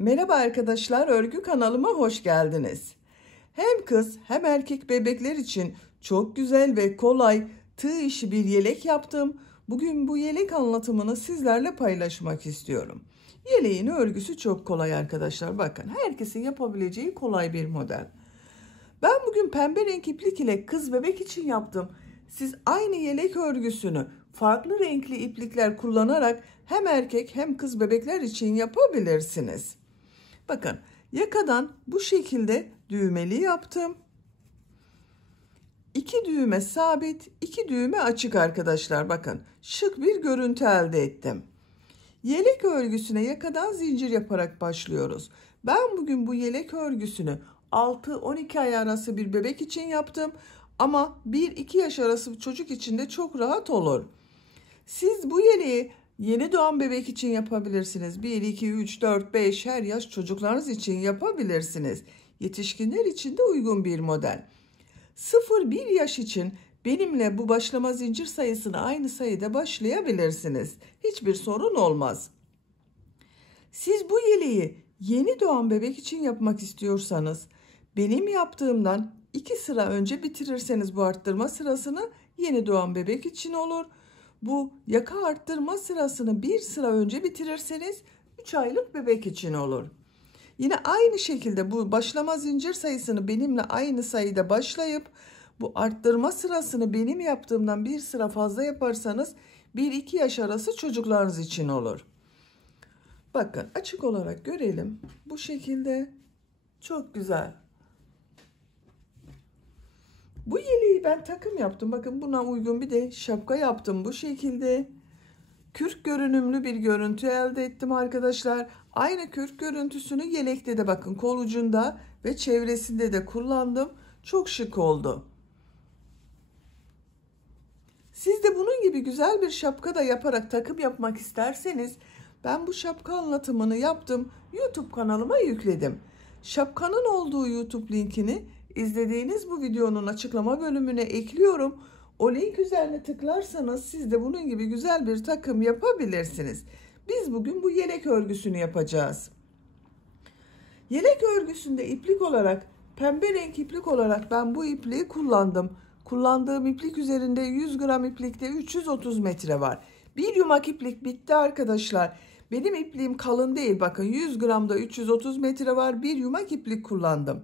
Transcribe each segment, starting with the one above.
Merhaba arkadaşlar, örgü kanalıma hoş geldiniz. Hem kız hem erkek bebekler için çok güzel ve kolay tığ işi bir yelek yaptım. Bugün bu yelek anlatımını sizlerle paylaşmak istiyorum. Yeleğin örgüsü çok kolay arkadaşlar. Bakın, herkesin yapabileceği kolay bir model. Ben bugün pembe renk iplik ile kız bebek için yaptım. Siz aynı yelek örgüsünü farklı renkli iplikler kullanarak hem erkek hem kız bebekler için yapabilirsiniz. Bakın, yakadan bu şekilde düğmeli yaptım. 2 düğme sabit, 2 düğme açık arkadaşlar. Bakın, şık bir görüntü elde ettim. Yelek örgüsüne yakadan zincir yaparak başlıyoruz. Ben bugün bu yelek örgüsünü 6-12 ay arası bir bebek için yaptım. Ama 1-2 yaş arası bir çocuk için de çok rahat olur. Siz bu yeleği yeni doğan bebek için yapabilirsiniz. 1, 2, 3, 4, 5 her yaş çocuklarınız için yapabilirsiniz. Yetişkinler için de uygun bir model. 0-1 yaş için benimle bu başlama zincir sayısını aynı sayıda başlayabilirsiniz. Hiçbir sorun olmaz. Siz bu yeleği yeni doğan bebek için yapmak istiyorsanız benim yaptığımdan 2 sıra önce bitirirseniz bu arttırma sırasını yeni doğan bebek için olur. Bu yaka arttırma sırasını 1 sıra önce bitirirseniz 3 aylık bebek için olur. Yine aynı şekilde bu başlama zincir sayısını benimle aynı sayıda başlayıp bu arttırma sırasını benim yaptığımdan 1 sıra fazla yaparsanız 1-2 yaş arası çocuklarınız için olur. Bakın, açık olarak görelim. Bu şekilde çok güzel. Bu yeleği ben takım yaptım. Bakın, buna uygun bir de şapka yaptım bu şekilde. Kürk görünümlü bir görüntü elde ettim arkadaşlar. Aynı kürk görüntüsünü yelekte de bakın kol ucunda ve çevresinde de kullandım. Çok şık oldu. Siz de bunun gibi güzel bir şapka da yaparak takım yapmak isterseniz ben bu şapka anlatımını yaptım. YouTube kanalıma yükledim. Şapkanın olduğu YouTube linkini izlediğiniz bu videonun açıklama bölümüne ekliyorum. O link üzerine tıklarsanız siz de bunun gibi güzel bir takım yapabilirsiniz. Biz bugün bu yelek örgüsünü yapacağız. Yelek örgüsünde iplik olarak pembe renk iplik olarak ben bu ipliği kullandım. Kullandığım iplik üzerinde 100 gram iplikte 330 metre var. Bir yumak iplik bitti arkadaşlar. Benim ipliğim kalın değil. Bakın, 100 gramda 330 metre var. Bir yumak iplik kullandım.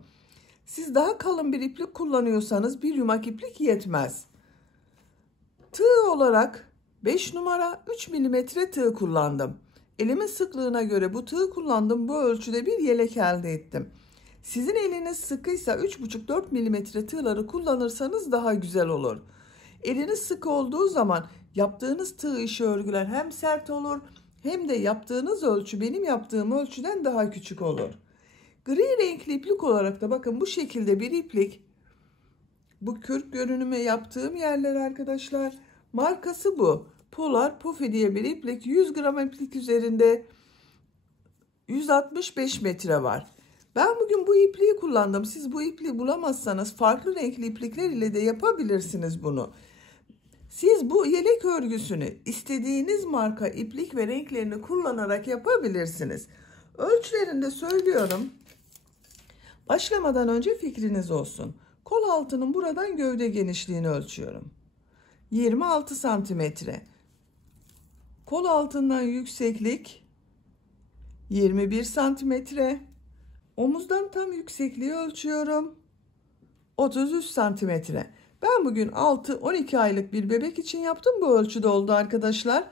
Siz daha kalın bir iplik kullanıyorsanız bir yumak iplik yetmez. Tığ olarak 5 numara 3 milimetre tığ kullandım. Elimin sıklığına göre bu tığı kullandım. Bu ölçüde bir yelek elde ettim. Sizin eliniz sıkıysa 3,5-4 milimetre tığları kullanırsanız daha güzel olur. Eliniz sıkı olduğu zaman yaptığınız tığ işi örgüler hem sert olur hem de yaptığınız ölçü benim yaptığım ölçüden daha küçük olur. Gri renkli iplik olarak da bakın bu şekilde bir iplik. Bu kürk görünüme yaptığım yerler arkadaşlar. Markası bu. Polar Puffy diye bir iplik. 100 gram iplik üzerinde 165 metre var. Ben bugün bu ipliği kullandım. Siz bu ipliği bulamazsanız farklı renkli iplikler ile de yapabilirsiniz bunu. Siz bu yelek örgüsünü istediğiniz marka iplik ve renklerini kullanarak yapabilirsiniz. Ölçülerini de söylüyorum. Başlamadan önce fikriniz olsun. Kol altının buradan gövde genişliğini ölçüyorum. 26 santimetre. Kol altından yükseklik 21 santimetre. Omuzdan tam yüksekliği ölçüyorum. 33 santimetre. Ben bugün 6-12 aylık bir bebek için yaptım. Bu ölçüde oldu arkadaşlar.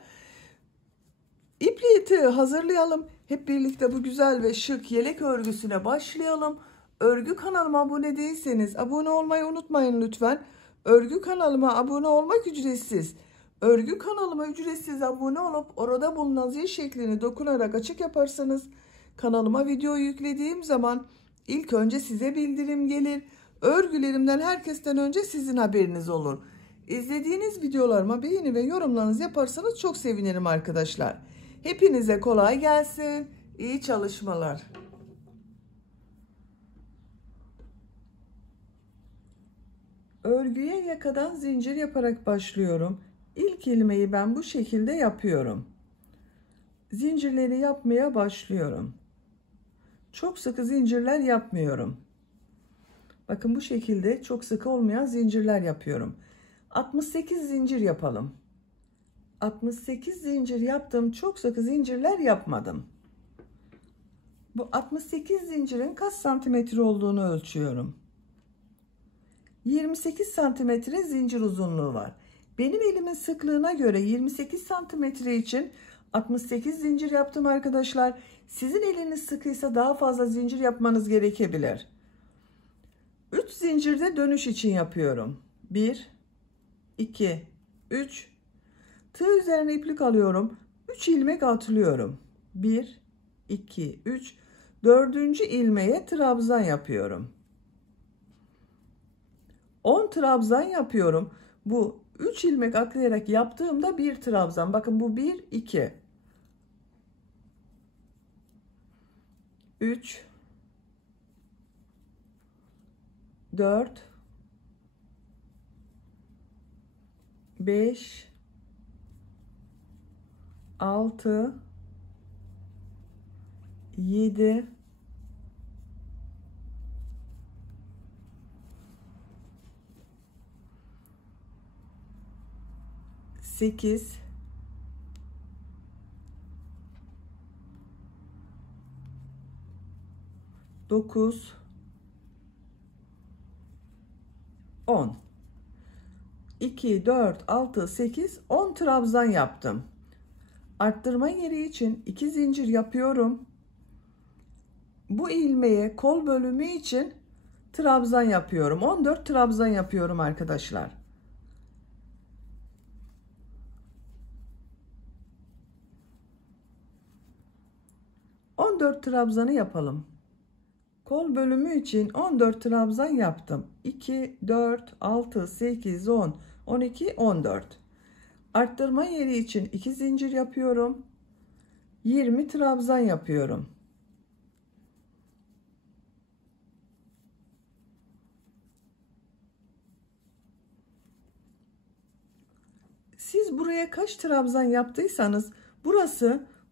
İpliği tığı hazırlayalım. Hep birlikte bu güzel ve şık yelek örgüsüne başlayalım. Örgü kanalıma abone değilseniz abone olmayı unutmayın lütfen. Örgü kanalıma abone olmak ücretsiz. Örgü kanalıma ücretsiz abone olup orada bulunan zil şeklini dokunarak açık yaparsanız kanalıma video yüklediğim zaman ilk önce size bildirim gelir. Örgülerimden herkesten önce sizin haberiniz olur. İzlediğiniz videolarıma beğeni ve yorumlarınızı yaparsanız çok sevinirim arkadaşlar. Hepinize kolay gelsin. İyi çalışmalar. Örgüye yakadan zincir yaparak başlıyorum. İlk ilmeği ben bu şekilde yapıyorum. Zincirleri yapmaya başlıyorum. Çok sıkı zincirler yapmıyorum. Bakın bu şekilde çok sıkı olmayan zincirler yapıyorum. 68 zincir yapalım. 68 zincir yaptım. Çok sıkı zincirler yapmadım. Bu 68 zincirin kaç santimetre olduğunu ölçüyorum. 28 santimetre zincir uzunluğu var. Benim elimin sıklığına göre 28 santimetre için 68 zincir yaptım arkadaşlar. Sizin eliniz sıkıysa daha fazla zincir yapmanız gerekebilir. 3 zincirde dönüş için yapıyorum. 1, 2, 3. Tığ üzerine iplik alıyorum. 3 ilmek atlıyorum. 1, 2, 3. Dördüncü ilmeğe trabzan yapıyorum. 10 trabzan yapıyorum. Bu 3 ilmek atlayarak yaptığımda bir trabzan. Bakın bu 1, 2, 3, 4, 5, 6, 7, 8, 9, 10. 2, 4, 6, 8, 10 trabzan yaptım. Arttırma yeri için 2 zincir yapıyorum. Bu ilmeğe kol bölümü için trabzan yapıyorum. 14 trabzan yapıyorum arkadaşlar. ...14 trabzanı yapalım. Kol bölümü için 14 trabzan yaptım. 2, 4, 6, 8, 10, 12, 14. Arttırma yeri için 2 zincir yapıyorum. 20 trabzan yapıyorum. Siz buraya kaç trabzan yaptıysanız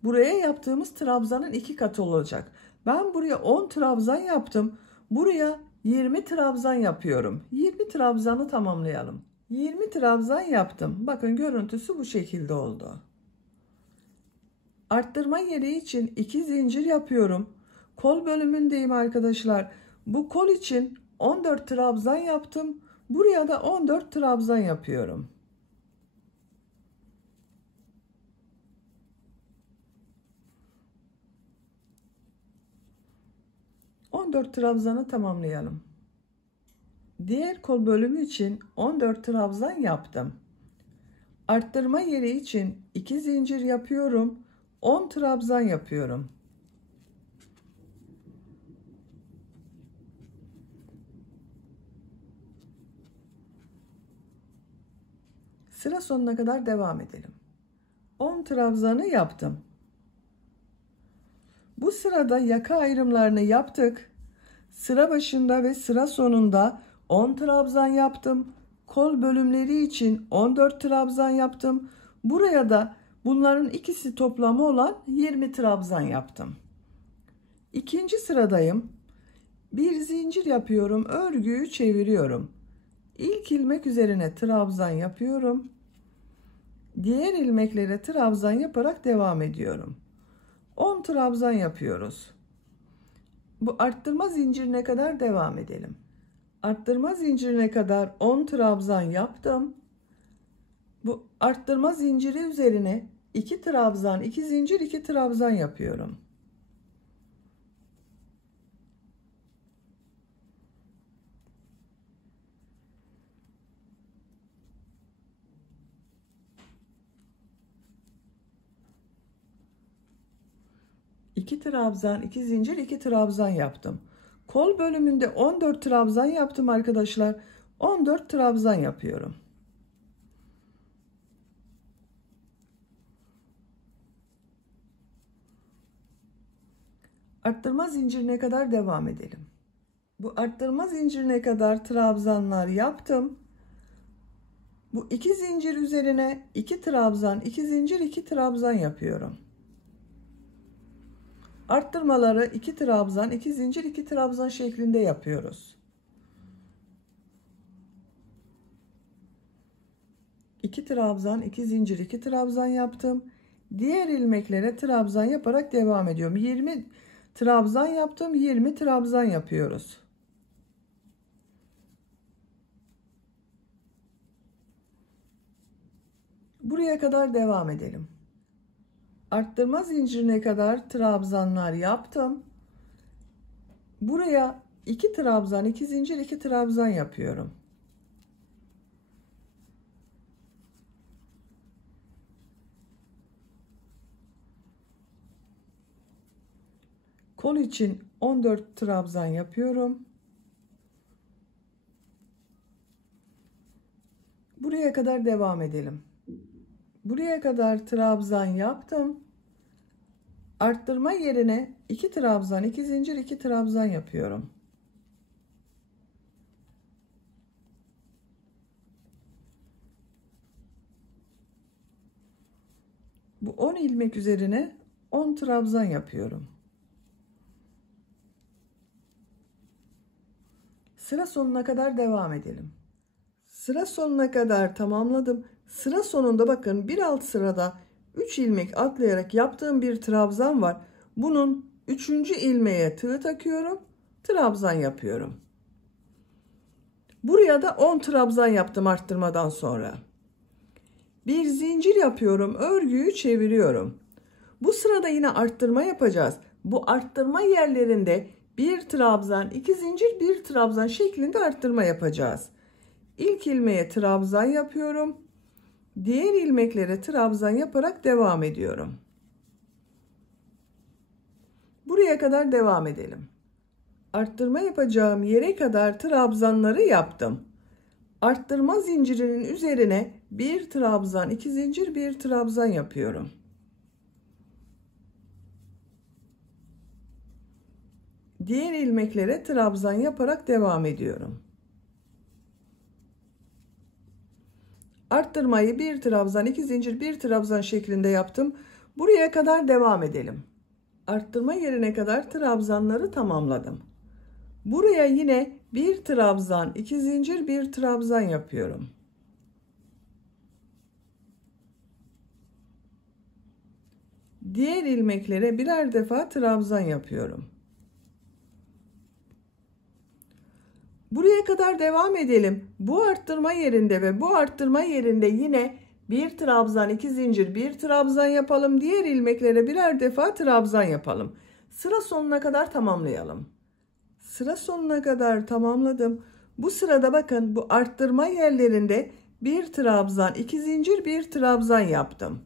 buraya yaptığımız trabzanın 2 katı olacak. Ben buraya 10 trabzan yaptım. Buraya 20 trabzan yapıyorum. 20 trabzanı tamamlayalım. 20 trabzan yaptım. Bakın görüntüsü bu şekilde oldu. Arttırma yeri için 2 zincir yapıyorum. Kol bölümündeyim arkadaşlar. Bu kol için 14 trabzan yaptım. Buraya da 14 trabzan yapıyorum. ...14 trabzanı tamamlayalım. Diğer kol bölümü için 14 trabzan yaptım. Arttırma yeri için 2 zincir yapıyorum. 10 trabzan yapıyorum. Sıra sonuna kadar devam edelim. 10 trabzanı yaptım. Bu sırada yaka ayrımlarını yaptık. Sıra başında ve sıra sonunda 10 trabzan yaptım. Kol bölümleri için 14 trabzan yaptım. Buraya da bunların ikisi toplamı olan 20 trabzan yaptım. İkinci sıradayım. Bir zincir yapıyorum. Örgüyü çeviriyorum. İlk ilmek üzerine trabzan yapıyorum. Diğer ilmeklere trabzan yaparak devam ediyorum. 10 trabzan yapıyoruz. Bu arttırma zincirine kadar devam edelim. Arttırma zincirine kadar 10 trabzan yaptım. Bu arttırma zinciri üzerine 2 trabzan, 2 zincir, 2 trabzan yapıyorum. İki trabzan, 2 zincir, 2 trabzan yaptım. Kol bölümünde 14 trabzan yaptım arkadaşlar. 14 trabzan yapıyorum. Arttırma zincirine kadar devam edelim. Bu arttırma zincirine kadar trabzanlar yaptım. Bu 2 zincir üzerine 2 trabzan, 2 zincir, 2 trabzan yapıyorum. Arttırmaları 2 trabzan, 2 zincir, 2 trabzan şeklinde yapıyoruz. 2 trabzan, 2 zincir, 2 trabzan yaptım. Diğer ilmeklere trabzan yaparak devam ediyorum. 20 trabzan yaptım, 20 trabzan yapıyoruz. Buraya kadar devam edelim. Arttırma zincirine kadar trabzanlar yaptım. Buraya 2 trabzan, 2 zincir, 2 trabzan yapıyorum. Kol için 14 trabzan yapıyorum. Buraya kadar devam edelim. Buraya kadar trabzan yaptım. Arttırma yerine 2 trabzan, 2 zincir, 2 trabzan yapıyorum. Bu 10 ilmek üzerine 10 trabzan yapıyorum. Sıra sonuna kadar devam edelim. Sıra sonuna kadar tamamladım. Sıra sonunda bakın bir alt sırada 3 ilmek atlayarak yaptığım bir trabzan var. Bunun 3. ilmeğe tığ takıyorum. Trabzan yapıyorum. Buraya da 10 trabzan yaptım arttırmadan sonra. Bir zincir yapıyorum. Örgüyü çeviriyorum. Bu sırada yine arttırma yapacağız. Bu arttırma yerlerinde bir trabzan, 2 zincir, bir trabzan şeklinde arttırma yapacağız. İlk ilmeğe trabzan yapıyorum. Diğer ilmeklere trabzan yaparak devam ediyorum. Buraya kadar devam edelim. Arttırma yapacağım yere kadar trabzanları yaptım. Arttırma zincirinin üzerine bir trabzan, 2 zincir, bir trabzan yapıyorum. Diğer ilmeklere trabzan yaparak devam ediyorum. Arttırmayı bir trabzan, 2 zincir, bir trabzan şeklinde yaptım. Buraya kadar devam edelim. Arttırma yerine kadar trabzanları tamamladım. Buraya yine bir trabzan, 2 zincir, bir trabzan yapıyorum. Diğer ilmeklere birer defa trabzan yapıyorum. Buraya kadar devam edelim. Bu arttırma yerinde ve bu arttırma yerinde yine bir trabzan, 2 zincir, bir trabzan yapalım. Diğer ilmeklere birer defa trabzan yapalım. Sıra sonuna kadar tamamlayalım. Sıra sonuna kadar tamamladım. Bu sırada bakın bu arttırma yerlerinde bir trabzan, 2 zincir, bir trabzan yaptım.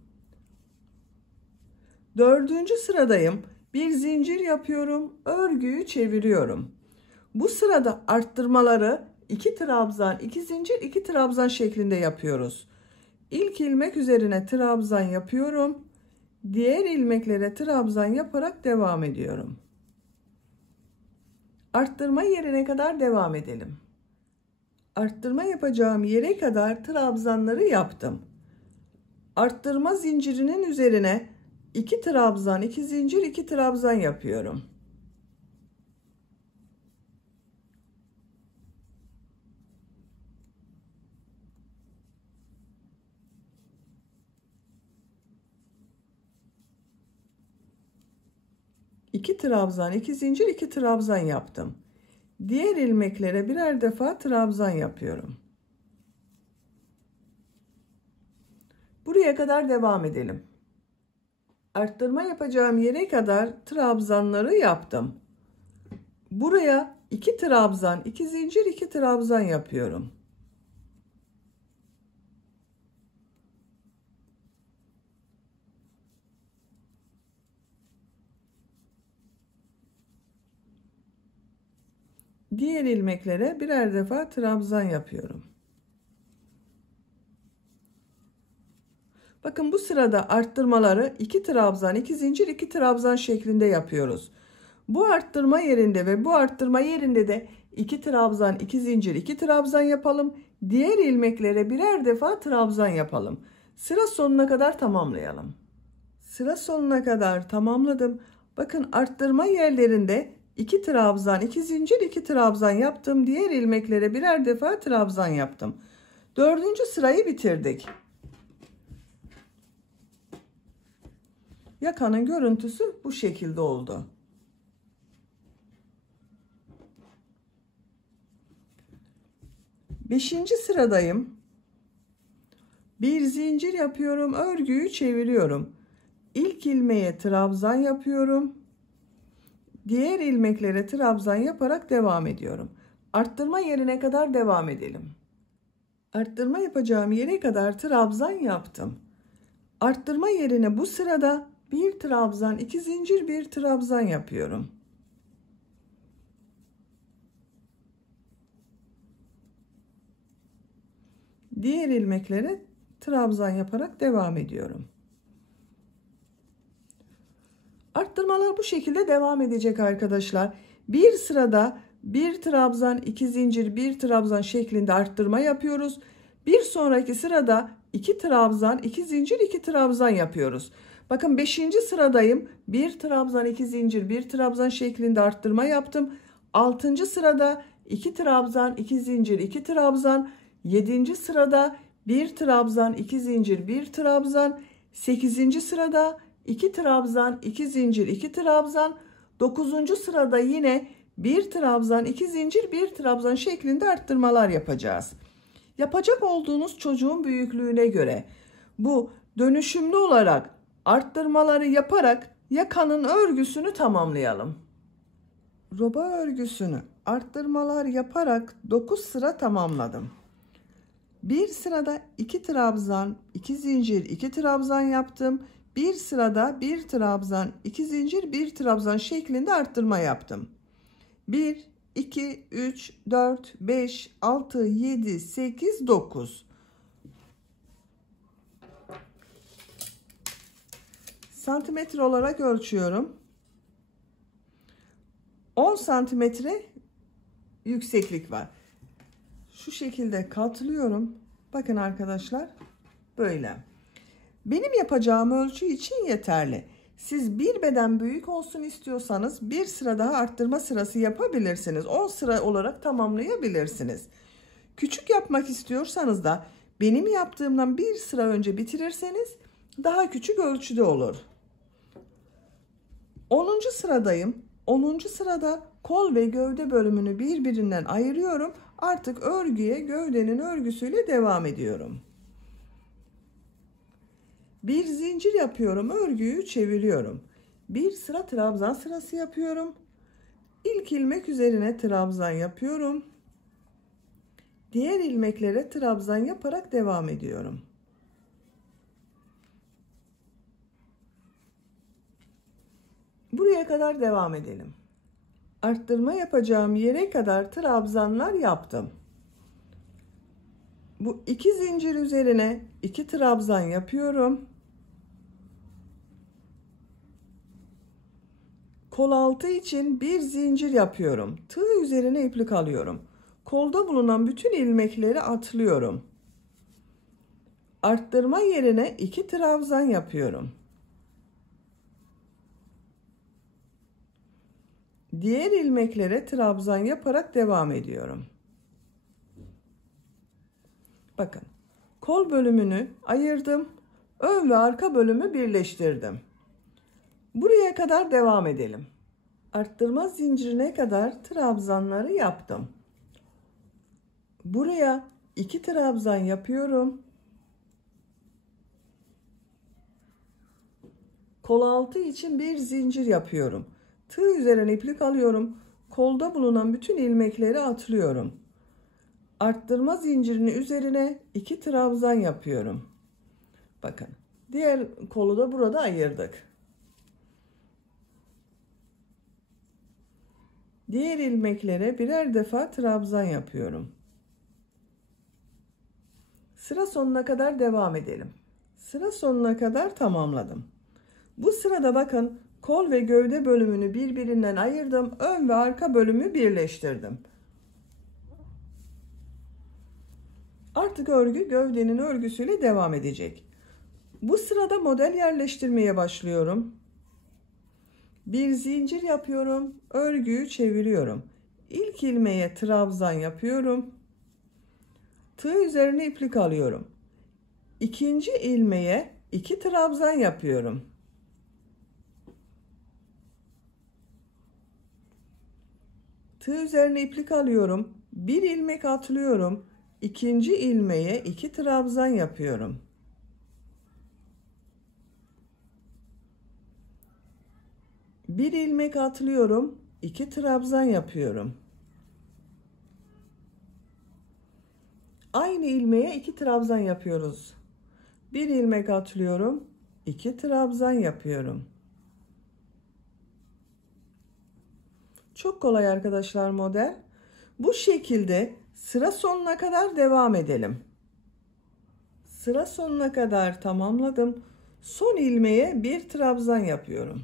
4. sıradayım. Bir zincir yapıyorum. Örgüyü çeviriyorum. Bu sırada arttırmaları 2 trabzan, 2 zincir, 2 trabzan şeklinde yapıyoruz. İlk ilmek üzerine trabzan yapıyorum. Diğer ilmeklere trabzan yaparak devam ediyorum. Arttırma yerine kadar devam edelim. Arttırma yapacağım yere kadar trabzanları yaptım. Arttırma zincirinin üzerine 2 trabzan, 2 zincir, 2 trabzan yapıyorum. İki trabzan, 2 zincir, 2 trabzan yaptım. Diğer ilmeklere birer defa trabzan yapıyorum. Buraya kadar devam edelim. Arttırma yapacağım yere kadar trabzanları yaptım. Buraya 2 trabzan, 2 zincir, 2 trabzan yapıyorum. Diğer ilmeklere birer defa trabzan yapıyorum. Bakın bu sırada arttırmaları 2 trabzan, 2 zincir, 2 trabzan şeklinde yapıyoruz. Bu arttırma yerinde ve bu arttırma yerinde de 2 trabzan, 2 zincir, 2 trabzan yapalım. Diğer ilmeklere birer defa trabzan yapalım. Sıra sonuna kadar tamamlayalım. Sıra sonuna kadar tamamladım. Bakın arttırma yerlerinde 2 trabzan, 2 zincir, 2 trabzan yaptım. Diğer ilmeklere birer defa trabzan yaptım. 4. sırayı bitirdik. Yakanın görüntüsü bu şekilde oldu. 5. sıradayım. Bir zincir yapıyorum, örgüyü çeviriyorum. İlk ilmeğe trabzan yapıyorum. Diğer ilmeklere trabzan yaparak devam ediyorum. Arttırma yerine kadar devam edelim. Arttırma yapacağım yere kadar trabzan yaptım. Arttırma yerine bu sırada bir trabzan, 2 zincir, bir trabzan yapıyorum. Diğer ilmeklere trabzan yaparak devam ediyorum. Arttırmalar bu şekilde devam edecek arkadaşlar. Bir sırada bir trabzan, 2 zincir, bir trabzan şeklinde arttırma yapıyoruz. Bir sonraki sırada 2 trabzan, 2 zincir, 2 trabzan yapıyoruz. Bakın 5. sıradayım. Bir trabzan, 2 zincir, bir trabzan şeklinde arttırma yaptım. 6. sırada 2 trabzan, 2 zincir, 2 trabzan. 7. sırada bir trabzan, 2 zincir, bir trabzan. 8. sırada 2 trabzan, 2 zincir, 2 trabzan. 9. sırada yine bir trabzan, 2 zincir, bir trabzan şeklinde arttırmalar yapacağız. Yapacak olduğunuz çocuğun büyüklüğüne göre bu dönüşümlü olarak arttırmaları yaparak yakanın örgüsünü tamamlayalım. Roba örgüsünü arttırmalar yaparak 9 sıra tamamladım. Bir sırada 2 trabzan, 2 zincir, 2 trabzan yaptım. Bir sırada bir trabzan, 2 zincir, bir trabzan şeklinde arttırma yaptım. 1, 2, 3, 4, 5, 6, 7, 8, 9. Santimetre olarak ölçüyorum. 10 santimetre yükseklik var. Şu şekilde katlıyorum. Bakın arkadaşlar böyle. Benim yapacağım ölçü için yeterli. Siz bir beden büyük olsun istiyorsanız bir sıra daha arttırma sırası yapabilirsiniz. 10 sıra olarak tamamlayabilirsiniz. Küçük yapmak istiyorsanız da benim yaptığımdan bir sıra önce bitirirseniz daha küçük ölçüde olur. 10. sıradayım. 10. sırada kol ve gövde bölümünü birbirinden ayırıyorum. Artık örgüye gövdenin örgüsüyle devam ediyorum. Bir zincir yapıyorum, örgüyü çeviriyorum. Bir sıra trabzan sırası yapıyorum. İlk ilmek üzerine trabzan yapıyorum. Diğer ilmeklere trabzan yaparak devam ediyorum. Buraya kadar devam edelim. Arttırma yapacağım yere kadar trabzanlar yaptım. Bu 2 zincir üzerine 2 trabzan yapıyorum. Kol altı için bir zincir yapıyorum. Tığ üzerine iplik alıyorum. Kolda bulunan bütün ilmekleri atlıyorum. Arttırma yerine 2 trabzan yapıyorum. Diğer ilmeklere trabzan yaparak devam ediyorum. Bakın, kol bölümünü ayırdım. Ön ve arka bölümü birleştirdim. Buraya kadar devam edelim. Arttırma zincirine kadar trabzanları yaptım. Buraya 2 trabzan yapıyorum. Kol altı için bir zincir yapıyorum. Tığ üzerine iplik alıyorum. Kolda bulunan bütün ilmekleri atlıyorum. Arttırma zincirinin üzerine 2 trabzan yapıyorum. Bakın, diğer kolu da burada ayırdık. Diğer ilmeklere birer defa trabzan yapıyorum. Sıra sonuna kadar devam edelim. Sıra sonuna kadar tamamladım. Bu sırada bakın, kol ve gövde bölümünü birbirinden ayırdım. Ön ve arka bölümü birleştirdim. Artık örgü gövdenin örgüsüyle devam edecek. Bu sırada model yerleştirmeye başlıyorum. Bir zincir yapıyorum. Örgüyü çeviriyorum. İlk ilmeğe trabzan yapıyorum. Tığ üzerine iplik alıyorum. İkinci ilmeğe 2 trabzan yapıyorum. Tığ üzerine iplik alıyorum. Bir ilmek atlıyorum. İkinci ilmeğe 2 trabzan yapıyorum. Bir ilmek atlıyorum. 2 trabzan yapıyorum. Aynı ilmeğe 2 trabzan yapıyoruz. Bir ilmek atlıyorum. 2 trabzan yapıyorum. Çok kolay arkadaşlar model. Bu şekilde sıra sonuna kadar devam edelim. Sıra sonuna kadar tamamladım. Son ilmeğe bir trabzan yapıyorum.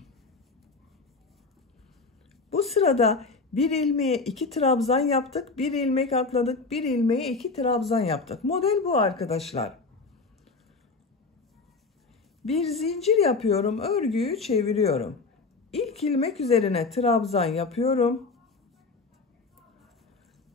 Bu sırada bir ilmeğe 2 trabzan yaptık. Bir ilmek atladık. Bir ilmeğe 2 trabzan yaptık. Model bu arkadaşlar. Bir zincir yapıyorum. Örgüyü çeviriyorum. İlk ilmek üzerine trabzan yapıyorum.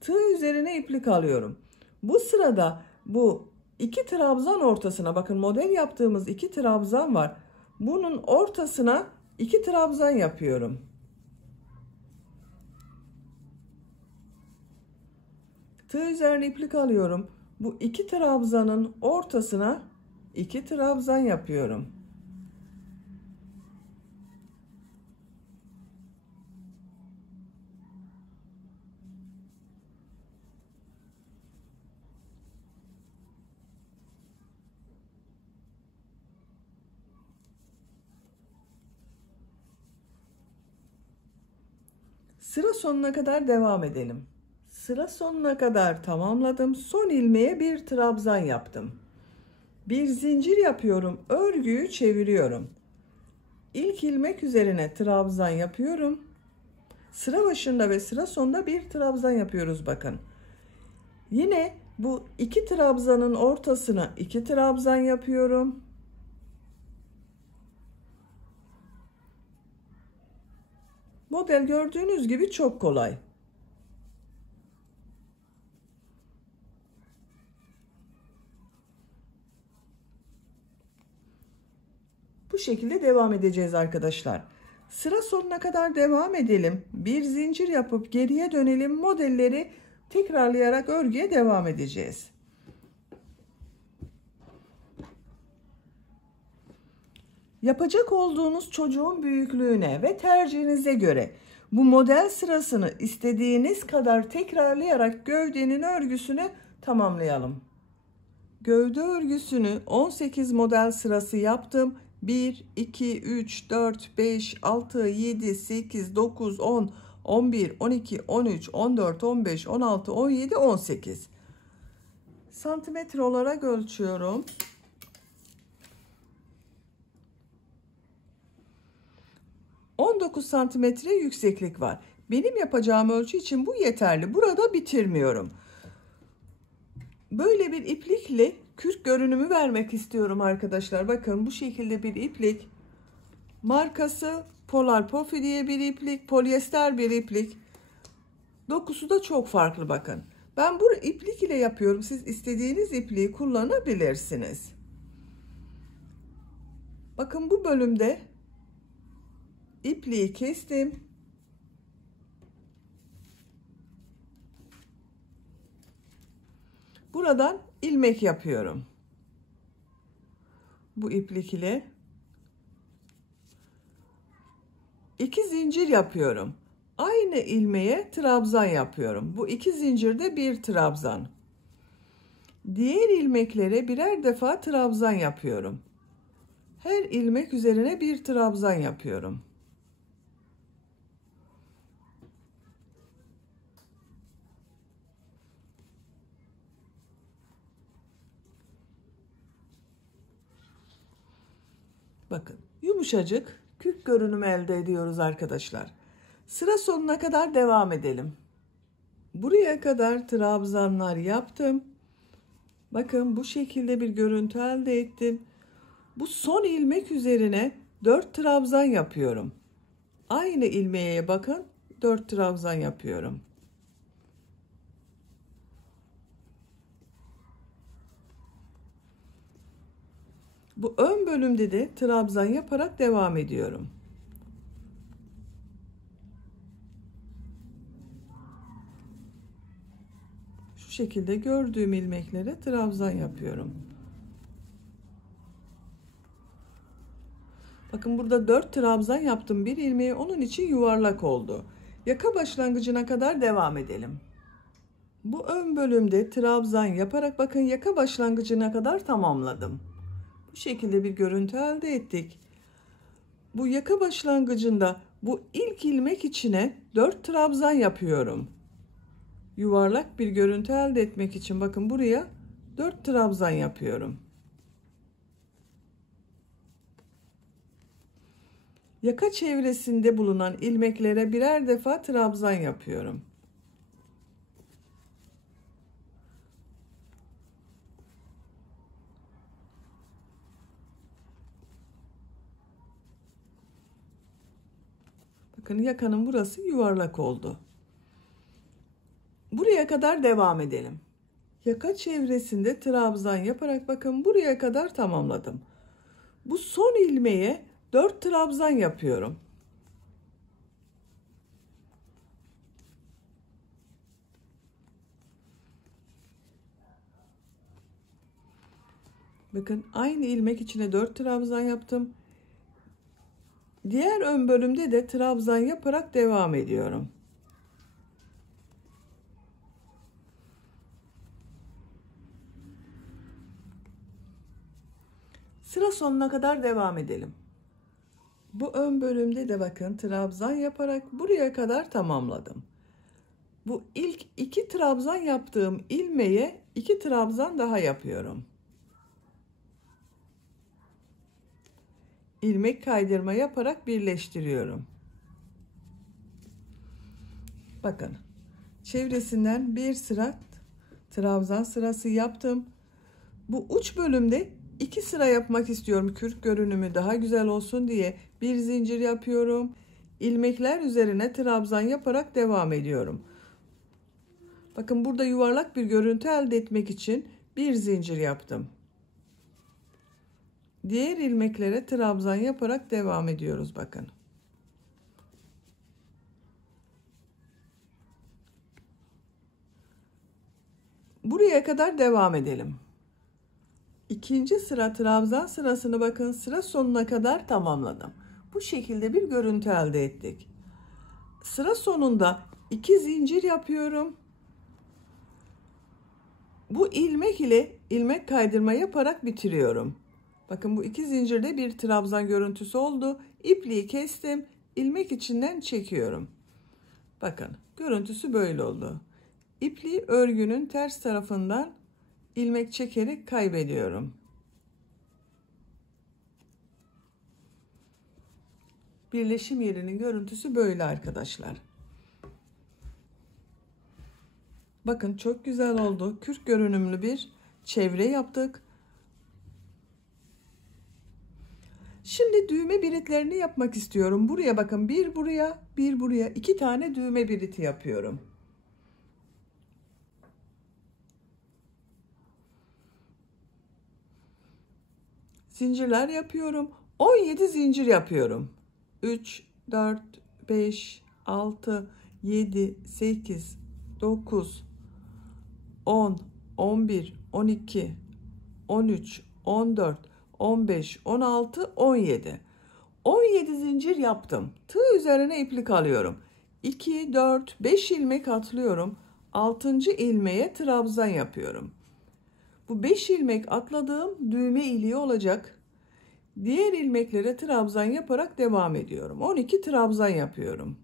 Tığ üzerine iplik alıyorum. Bu sırada bu 2 trabzan ortasına, bakın model yaptığımız 2 trabzan var. Bunun ortasına 2 trabzan yapıyorum. Tığ üzerine iplik alıyorum. Bu 2 trabzanın ortasına 2 trabzan yapıyorum. Sıra sonuna kadar devam edelim. Sıra sonuna kadar tamamladım. Son ilmeğe bir trabzan yaptım. Bir zincir yapıyorum. Örgüyü çeviriyorum. İlk ilmek üzerine trabzan yapıyorum. Sıra başında ve sıra sonunda bir trabzan yapıyoruz bakın. Yine bu 2 trabzanın ortasına 2 trabzan yapıyorum. Model gördüğünüz gibi çok kolay. Bu şekilde devam edeceğiz arkadaşlar. Sıra sonuna kadar devam edelim. Bir zincir yapıp geriye dönelim. Modelleri tekrarlayarak örgüye devam edeceğiz. Yapacak olduğunuz çocuğun büyüklüğüne ve tercihinize göre bu model sırasını istediğiniz kadar tekrarlayarak gövdenin örgüsünü tamamlayalım. Gövde örgüsünü 18 model sırası yaptım. 1, 2, 3, 4, 5, 6, 7, 8, 9, 10, 11, 12, 13, 14, 15, 16, 17, 18. Santimetre olarak ölçüyorum. 19 santimetre yükseklik var. Benim yapacağım ölçü için bu yeterli. Burada bitirmiyorum. Böyle bir iplikle kürk görünümü vermek istiyorum arkadaşlar. Bakın bu şekilde bir iplik. Markası Polar Pofi diye bir iplik. Polyester bir iplik. Dokusu da çok farklı bakın. Ben bu iplik ile yapıyorum. Siz istediğiniz ipliği kullanabilirsiniz. Bakın bu bölümde ipliği kestim. Buradan ilmek yapıyorum. Bu iplik ile 2 zincir yapıyorum. Aynı ilmeğe trabzan yapıyorum. Bu 2 zincirde bir trabzan. Diğer ilmeklere birer defa trabzan yapıyorum. Her ilmek üzerine bir trabzan yapıyorum. Bakın yumuşacık kürk görünümü elde ediyoruz arkadaşlar. Sıra sonuna kadar devam edelim. Buraya kadar trabzanlar yaptım. Bakın bu şekilde bir görüntü elde ettim. Bu son ilmek üzerine 4 trabzan yapıyorum. Aynı ilmeğe bakın 4 trabzan yapıyorum. Bu ön bölümde de trabzan yaparak devam ediyorum. Şu şekilde gördüğüm ilmeklere trabzan yapıyorum. Bakın burada 4 trabzan yaptım bir ilmeği, onun için yuvarlak oldu. Yaka başlangıcına kadar devam edelim. Bu ön bölümde trabzan yaparak bakın yaka başlangıcına kadar tamamladım. Bu şekilde bir görüntü elde ettik. Bu yaka başlangıcında bu ilk ilmek içine 4 trabzan yapıyorum. Yuvarlak bir görüntü elde etmek için bakın buraya 4 trabzan yapıyorum. Yaka çevresinde bulunan ilmeklere birer defa trabzan yapıyorum. Bakın yakanın burası yuvarlak oldu. Buraya kadar devam edelim. Yaka çevresinde trabzan yaparak bakın buraya kadar tamamladım. Bu son ilmeğe 4 trabzan yapıyorum. Bakın aynı ilmek içine 4 trabzan yaptım. Diğer ön bölümde de trabzan yaparak devam ediyorum. Sıra sonuna kadar devam edelim. Bu ön bölümde de bakın trabzan yaparak buraya kadar tamamladım. Bu ilk 2 trabzan yaptığım ilmeğe 2 trabzan daha yapıyorum. İlmek kaydırma yaparak birleştiriyorum. Bakın çevresinden bir sıra trabzan sırası yaptım. Bu uç bölümde 2 sıra yapmak istiyorum. Kürk görünümü daha güzel olsun diye bir zincir yapıyorum. İlmekler üzerine trabzan yaparak devam ediyorum. Bakın burada yuvarlak bir görüntü elde etmek için bir zincir yaptım. Diğer ilmeklere trabzan yaparak devam ediyoruz bakın. Buraya kadar devam edelim. İkinci sıra trabzan sırasını bakın sıra sonuna kadar tamamladım. Bu şekilde bir görüntü elde ettik. Sıra sonunda 2 zincir yapıyorum. Bu ilmek ile ilmek kaydırma yaparak bitiriyorum. Bakın bu 2 zincirde bir trabzan görüntüsü oldu. İpliği kestim. İlmek içinden çekiyorum. Bakın görüntüsü böyle oldu. İpliği örgünün ters tarafından ilmek çekerek kaybediyorum. Birleşim yerinin görüntüsü böyle arkadaşlar. Bakın çok güzel oldu. Kürk görünümlü bir çevre yaptık. Şimdi düğme biritlerini yapmak istiyorum. Buraya bakın, bir buraya, bir buraya, 2 tane düğme biriti yapıyorum. Zincirler yapıyorum. 17 zincir yapıyorum. 3, 4, 5, 6, 7, 8, 9, 10, 11, 12, 13, 14, 15, 16, 17. 17 zincir yaptım. Tığ üzerine iplik alıyorum. 2, 4, 5 ilmek atlıyorum. 6. ilmeğe trabzan yapıyorum. Bu 5 ilmek atladığım düğme iliği olacak. Diğer ilmeklere trabzan yaparak devam ediyorum. 12 trabzan yapıyorum.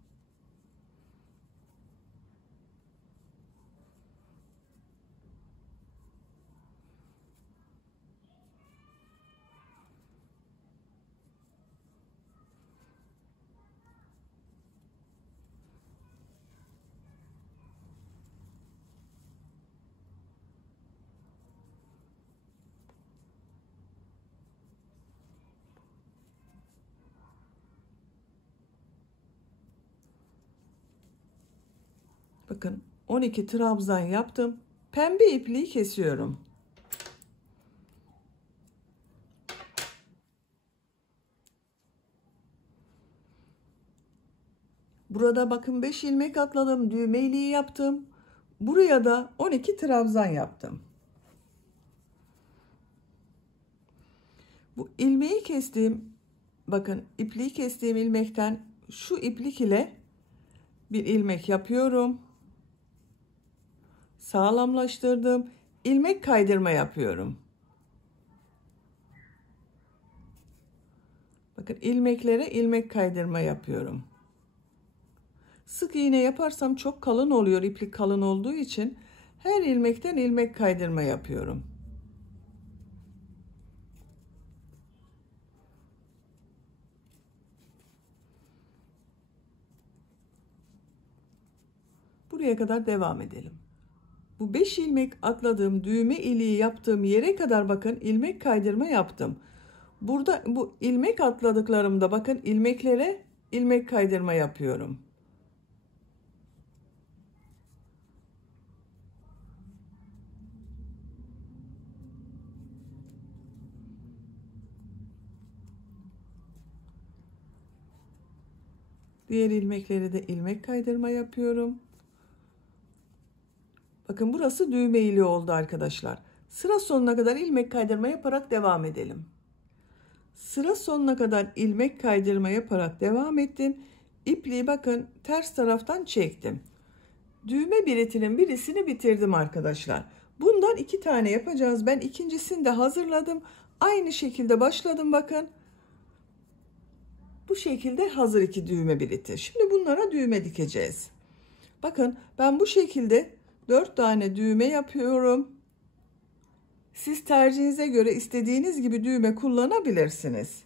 Bakın 12 trabzan yaptım. Pembe ipliği kesiyorum. Burada bakın 5 ilmek atladım. Düğme iliği yaptım. Buraya da 12 trabzan yaptım. Bu ilmeği kestiğim, bakın ipliği kestiğim ilmekten şu iplik ile bir ilmek yapıyorum. Sağlamlaştırdım. İlmek kaydırma yapıyorum. Bakın ilmeklere ilmek kaydırma yapıyorum. Sık iğne yaparsam çok kalın oluyor. İplik kalın olduğu için her ilmekten ilmek kaydırma yapıyorum. Buraya kadar devam edelim. Bu 5 ilmek atladığım düğme iliği yaptığım yere kadar bakın ilmek kaydırma yaptım. Burada bu ilmek atladıklarımda bakın ilmeklere ilmek kaydırma yapıyorum. Diğer ilmekleri de ilmek kaydırma yapıyorum. Bakın burası düğme iliği oldu arkadaşlar. Sıra sonuna kadar ilmek kaydırma yaparak devam edelim. Sıra sonuna kadar ilmek kaydırma yaparak devam ettim. İpliği bakın ters taraftan çektim. Düğme biritinin birisini bitirdim arkadaşlar. Bundan 2 tane yapacağız. Ben ikincisini de hazırladım. Aynı şekilde başladım bakın. Bu şekilde hazır 2 düğme biriti. Şimdi bunlara düğme dikeceğiz. Bakın ben bu şekilde 4 tane düğme yapıyorum. Siz tercihinize göre istediğiniz gibi düğme kullanabilirsiniz.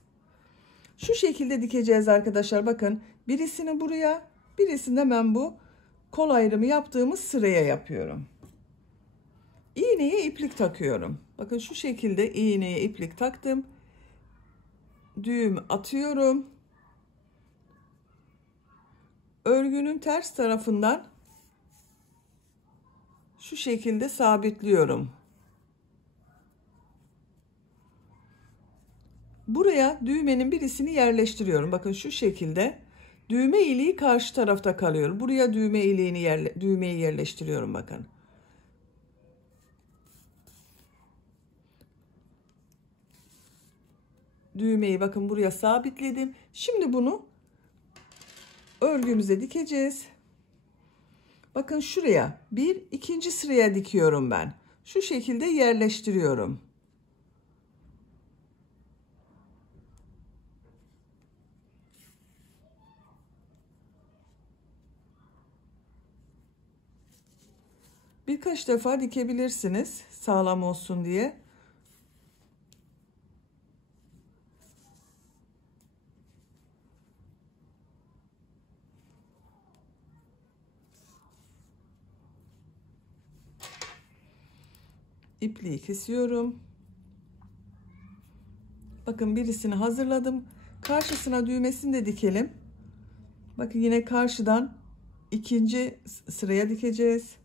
Şu şekilde dikeceğiz arkadaşlar. Bakın birisini buraya, birisini de ben bu kol ayrımı yaptığımız sıraya yapıyorum. İğneye iplik takıyorum. Bakın şu şekilde iğneye iplik taktım. Düğüm atıyorum. Örgünün ters tarafından şu şekilde sabitliyorum. Buraya düğmenin birisini yerleştiriyorum. Bakın şu şekilde. Düğme iliği karşı tarafta kalıyor. Buraya düğmeyi yerleştiriyorum bakın. Düğmeyi bakın buraya sabitledim. Şimdi bunu örgümüze dikeceğiz. Bakın şuraya ikinci sıraya dikiyorum ben. Şu şekilde yerleştiriyorum. Birkaç defa dikebilirsiniz sağlam olsun diye. İpliği kesiyorum. Bakın birisini hazırladım. Karşısına düğmesini de dikelim. Bakın yine karşıdan ikinci sıraya dikeceğiz.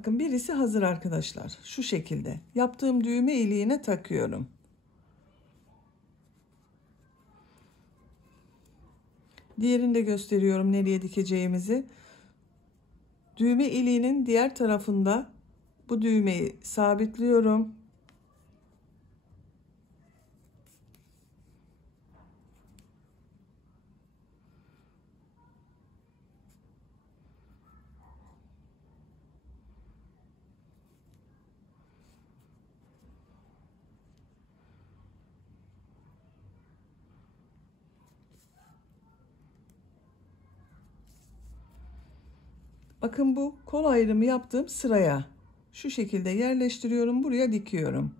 Bakın birisi hazır arkadaşlar. Şu şekilde yaptığım düğme iliğine takıyorum. Diğerini de gösteriyorum nereye dikeceğimizi. Düğme iliğinin diğer tarafında bu düğmeyi sabitliyorum. Bakın bu kol ayrımı yaptığım sıraya şu şekilde yerleştiriyorum. Buraya dikiyorum.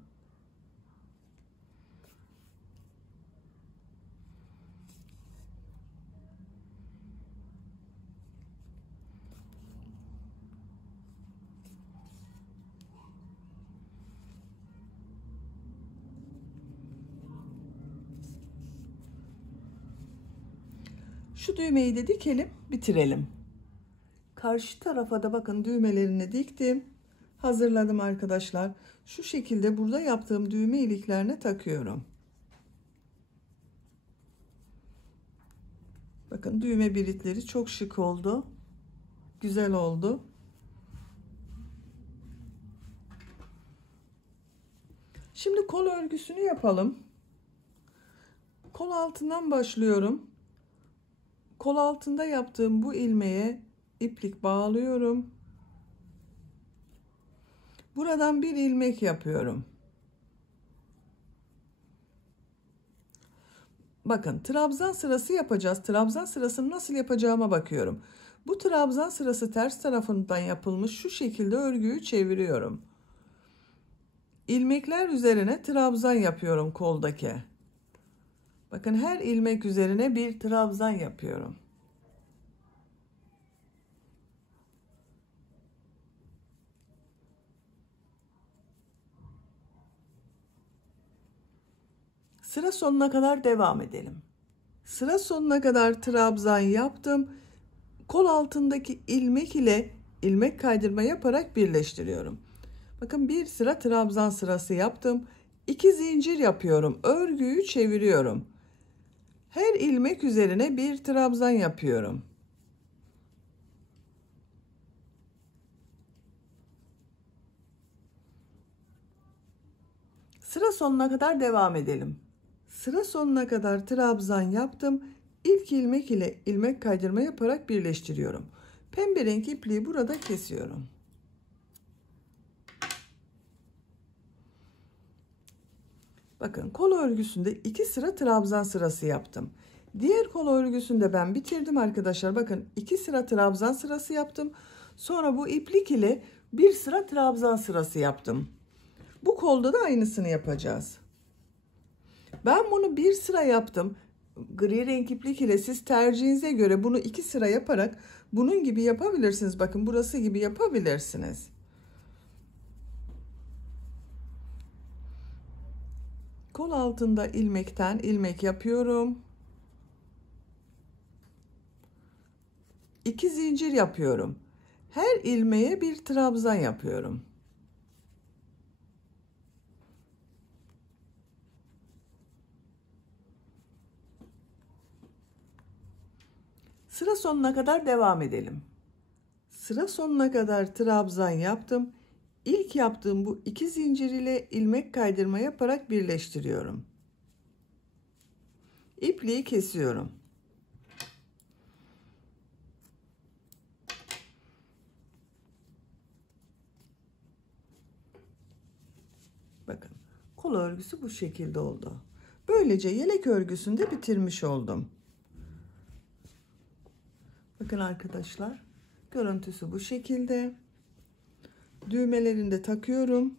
Şu düğmeyi de dikelim, bitirelim. Karşı tarafa da bakın düğmelerini diktim. Hazırladım arkadaşlar. Şu şekilde burada yaptığım düğme iliklerine takıyorum. Bakın düğme biritleri çok şık oldu. Güzel oldu. Şimdi kol örgüsünü yapalım. Kol altından başlıyorum. Kol altında yaptığım bu ilmeğe iplik bağlıyorum. Buradan bir ilmek yapıyorum. Bakın trabzan sırası yapacağız. Trabzan sırasını nasıl yapacağıma bakıyorum. Bu trabzan sırası ters tarafından yapılmış. Şu şekilde örgüyü çeviriyorum. İlmekler üzerine trabzan yapıyorum koldaki. Bakın her ilmek üzerine bir trabzan yapıyorum. Sıra sonuna kadar devam edelim. Sıra sonuna kadar trabzan yaptım. Kol altındaki ilmek ile ilmek kaydırma yaparak birleştiriyorum. Bakın bir sıra trabzan sırası yaptım. 2 zincir yapıyorum. Örgüyü çeviriyorum. Her ilmek üzerine bir trabzan yapıyorum. Sıra sonuna kadar devam edelim. Sıra sonuna kadar trabzan yaptım. İlk ilmek ile ilmek kaydırma yaparak birleştiriyorum. Pembe renk ipliği burada kesiyorum. Bakın kol örgüsünde 2 sıra trabzan sırası yaptım. Diğer kol örgüsünde ben bitirdim arkadaşlar. Bakın 2 sıra trabzan sırası yaptım. Sonra bu iplik ile bir sıra trabzan sırası yaptım. Bu kolda da aynısını yapacağız. Ben bunu bir sıra yaptım. Gri renk iplik ile siz tercihinize göre bunu 2 sıra yaparak bunun gibi yapabilirsiniz. Bakın burası gibi yapabilirsiniz. Kol altında ilmekten ilmek yapıyorum. 2 zincir yapıyorum. Her ilmeğe bir trabzan yapıyorum. Sıra sonuna kadar devam edelim. Sıra sonuna kadar trabzan yaptım. İlk yaptığım bu 2 zincir ile ilmek kaydırma yaparak birleştiriyorum. İpliği kesiyorum. Bakın kol örgüsü bu şekilde oldu. Böylece yelek örgüsünü de bitirmiş oldum. Bakın arkadaşlar, görüntüsü bu şekilde. Düğmelerini de takıyorum.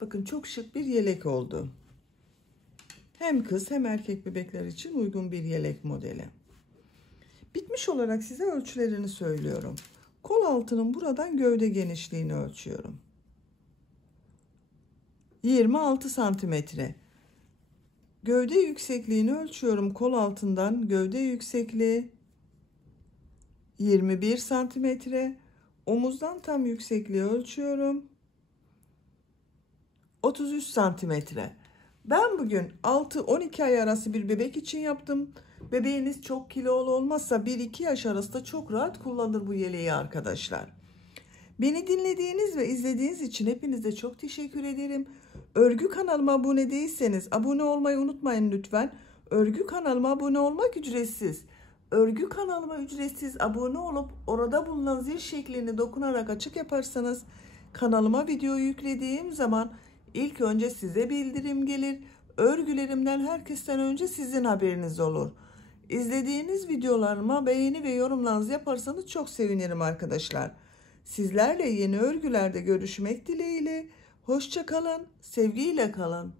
Bakın çok şık bir yelek oldu. Hem kız hem erkek bebekler için uygun bir yelek modeli. Bitmiş olarak size ölçülerini söylüyorum. Kol altının buradan gövde genişliğini ölçüyorum. 26 santimetre. Gövde yüksekliğini ölçüyorum. Kol altından gövde yüksekliği 21 santimetre. Omuzdan tam yüksekliği ölçüyorum. 33 santimetre. Ben bugün 6-12 ay arası bir bebek için yaptım. Bebeğiniz çok kilolu olmazsa 1-2 yaş arasında çok rahat kullanır bu yeleği arkadaşlar. Beni dinlediğiniz ve izlediğiniz için hepinize çok teşekkür ederim. Örgü kanalıma abone değilseniz abone olmayı unutmayın lütfen. Örgü kanalıma abone olmak ücretsiz. Örgü kanalıma ücretsiz abone olup orada bulunan zil şeklini dokunarak açık yaparsanız kanalıma video yüklediğim zaman İlk önce size bildirim gelir. Örgülerimden herkesten önce sizin haberiniz olur. İzlediğiniz videolarıma beğeni ve yorumlarınızı yaparsanız çok sevinirim arkadaşlar. Sizlerle yeni örgülerde görüşmek dileğiyle. Hoşça kalın, sevgiyle kalın.